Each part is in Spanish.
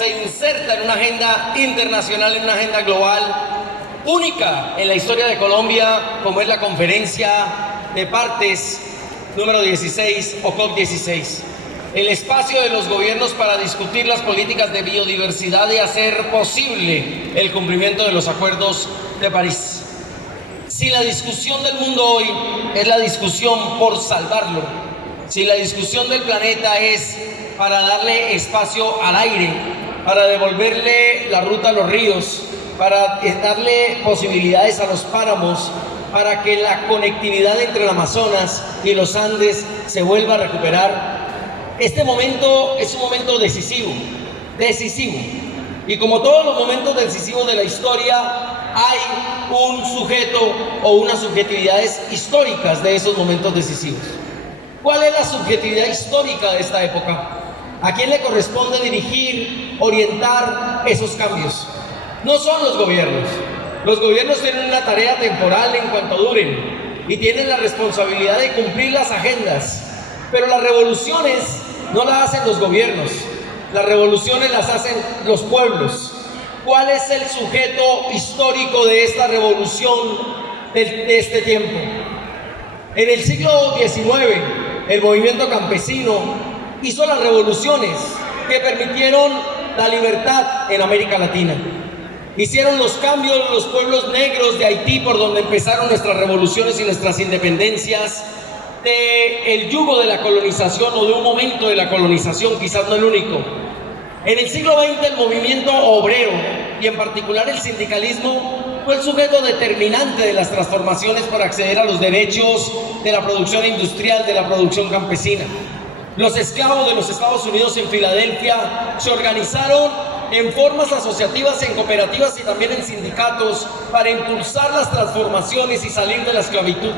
se inserta en una agenda internacional, en una agenda global única en la historia de Colombia, como es la Conferencia de Partes número 16 o COP16. El espacio de los gobiernos para discutir las políticas de biodiversidad y hacer posible el cumplimiento de los acuerdos de París. Si la discusión del mundo hoy es la discusión por salvarlo, si la discusión del planeta es para darle espacio al aire, para devolverle la ruta a los ríos, para darle posibilidades a los páramos, para que la conectividad entre el Amazonas y los Andes se vuelva a recuperar, este momento es un momento decisivo. Y como todos los momentos decisivos de la historia, hay un sujeto o unas subjetividades históricas de esos momentos decisivos. ¿Cuál es la subjetividad histórica de esta época? ¿A quién le corresponde dirigir, orientar esos cambios? No son los gobiernos. Los gobiernos tienen una tarea temporal en cuanto duren y tienen la responsabilidad de cumplir las agendas. Pero las revoluciones no las hacen los gobiernos, las revoluciones las hacen los pueblos. ¿Cuál es el sujeto histórico de esta revolución de este tiempo? En el siglo XIX, el movimiento campesino hizo las revoluciones que permitieron la libertad en América Latina. Hicieron los cambios los pueblos negros de Haití, por donde empezaron nuestras revoluciones y nuestras independencias, del yugo de la colonización o de un momento de la colonización, quizás no el único. En el siglo XX el movimiento obrero y en particular el sindicalismo fue el sujeto determinante de las transformaciones para acceder a los derechos de la producción industrial, de la producción campesina. Los esclavos de los Estados Unidos en Filadelfia se organizaron en formas asociativas, en cooperativas y también en sindicatos para impulsar las transformaciones y salir de la esclavitud.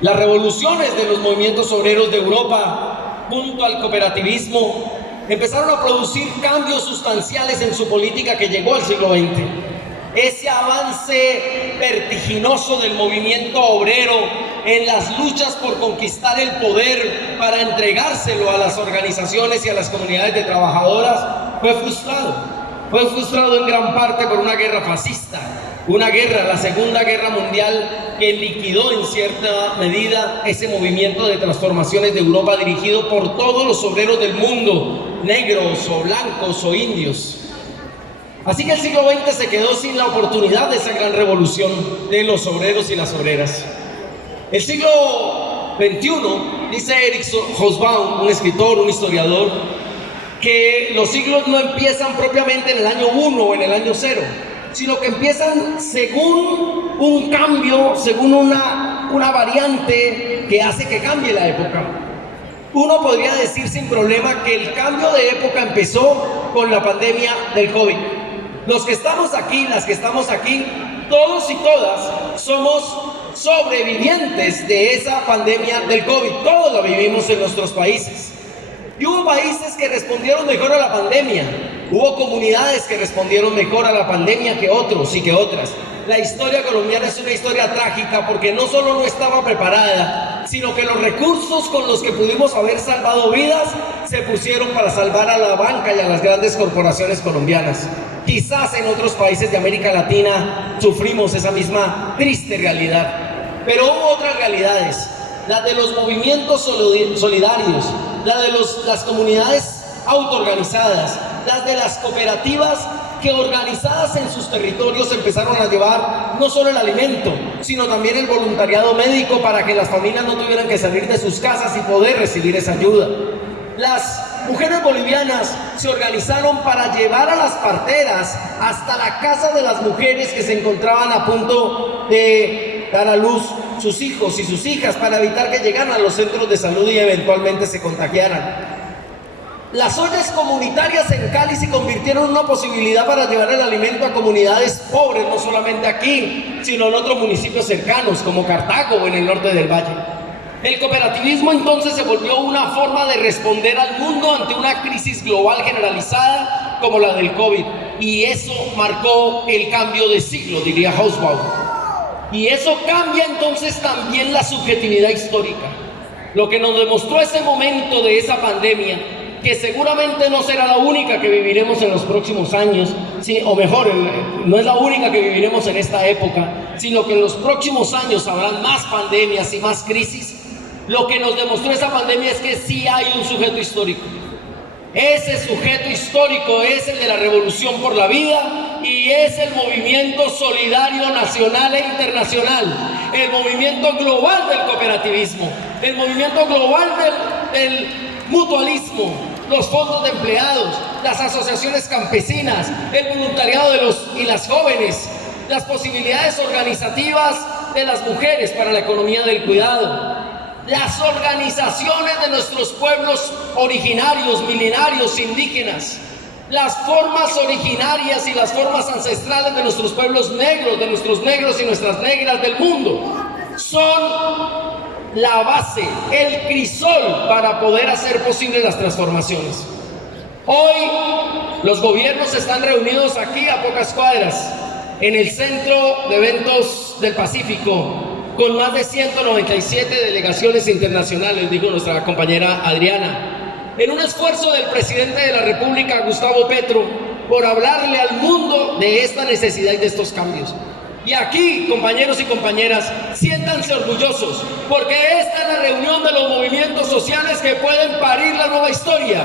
Las revoluciones de los movimientos obreros de Europa, junto al cooperativismo, empezaron a producir cambios sustanciales en su política que llegó al siglo XX. Ese avance vertiginoso del movimiento obrero en las luchas por conquistar el poder para entregárselo a las organizaciones y a las comunidades de trabajadoras fue frustrado en gran parte por una guerra fascista, una guerra, la Segunda Guerra Mundial, que liquidó en cierta medida ese movimiento de transformaciones de Europa dirigido por todos los obreros del mundo, negros o blancos o indios. Así que el siglo XX se quedó sin la oportunidad de esa gran revolución de los obreros y las obreras. El siglo XXI, dice Eric Hobsbawm, un escritor, un historiador, que los siglos no empiezan propiamente en el año 1 o en el año 0, sino que empiezan según un cambio, según una variante que hace que cambie la época. Uno podría decir sin problema que el cambio de época empezó con la pandemia del COVID. Los que estamos aquí, las que estamos aquí, todos y todas somos sobrevivientes de esa pandemia del COVID. Todos la vivimos en nuestros países. Y hubo países que respondieron mejor a la pandemia. Hubo comunidades que respondieron mejor a la pandemia que otros y que otras. La historia colombiana es una historia trágica porque no solo no estaba preparada, sino que los recursos con los que pudimos haber salvado vidas se pusieron para salvar a la banca y a las grandes corporaciones colombianas. Quizás en otros países de América Latina sufrimos esa misma triste realidad. Pero hubo otras realidades, las de los movimientos solidarios, las comunidades autoorganizadas, las de las cooperativas que organizadas en sus territorios empezaron a llevar no solo el alimento, sino también el voluntariado médico para que las familias no tuvieran que salir de sus casas y poder recibir esa ayuda. Las mujeres bolivianas se organizaron para llevar a las parteras hasta la casa de las mujeres que se encontraban a punto de dar a luz sus hijos y sus hijas para evitar que llegaran a los centros de salud y eventualmente se contagiaran. Las ollas comunitarias en Cali se convirtieron en una posibilidad para llevar el alimento a comunidades pobres, no solamente aquí, sino en otros municipios cercanos, como Cartago o en el norte del Valle. El cooperativismo entonces se volvió una forma de responder al mundo ante una crisis global generalizada como la del COVID. Y eso marcó el cambio de siglo, diría Hobsbawm. Y eso cambia entonces también la subjetividad histórica. Lo que nos demostró ese momento de esa pandemia que seguramente no será la única que viviremos en los próximos años, sí, o mejor, no es la única que viviremos en esta época, sino que en los próximos años habrán más pandemias y más crisis. Lo que nos demostró esa pandemia es que sí hay un sujeto histórico. Ese sujeto histórico es el de la Revolución por la Vida y es el movimiento solidario nacional e internacional, el movimiento global del cooperativismo, el movimiento global del mutualismo, los fondos de empleados, las asociaciones campesinas, el voluntariado de los y las jóvenes, las posibilidades organizativas de las mujeres para la economía del cuidado, las organizaciones de nuestros pueblos originarios, milenarios, indígenas, las formas originarias y las formas ancestrales de nuestros pueblos negros, de nuestros negros y nuestras negras del mundo, son la base, el crisol para poder hacer posibles las transformaciones. Hoy los gobiernos están reunidos aquí a pocas cuadras, en el Centro de Eventos del Pacífico, con más de 197 delegaciones internacionales, dijo nuestra compañera Adriana, en un esfuerzo del presidente de la República, Gustavo Petro, por hablarle al mundo de esta necesidad y de estos cambios. Y aquí, compañeros y compañeras, siéntanse orgullosos, porque esta es la reunión de los movimientos sociales que pueden parir la nueva historia.